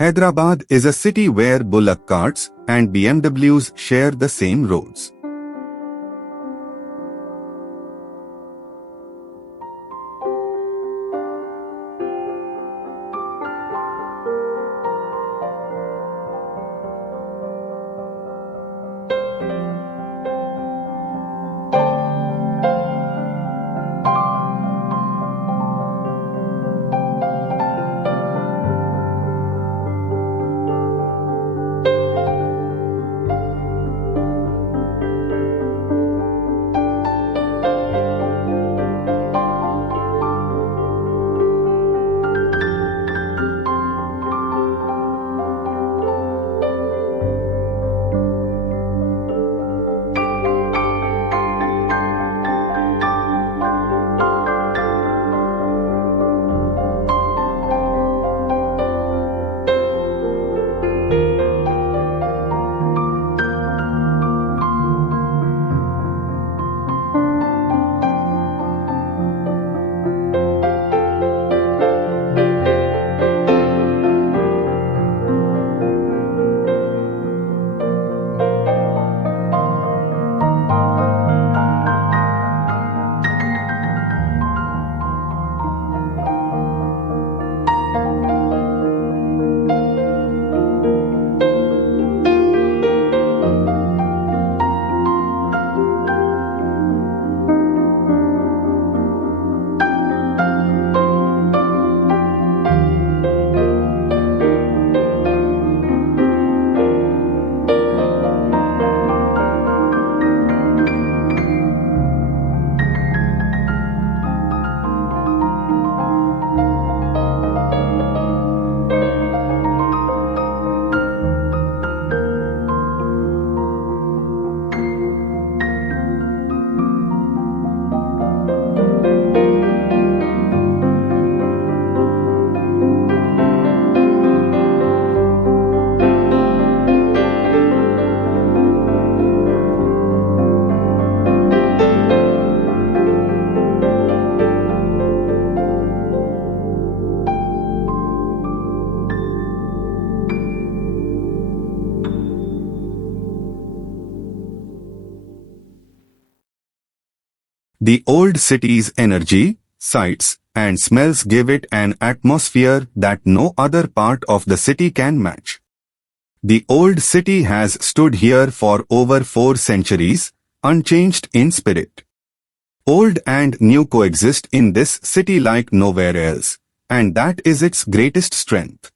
Hyderabad is a city where bullock carts and BMWs share the same roads. The old city's energy, sights, and smells give it an atmosphere that no other part of the city can match. The old city has stood here for over 4 centuries, unchanged in spirit. Old and new coexist in this city like nowhere else, and that is its greatest strength.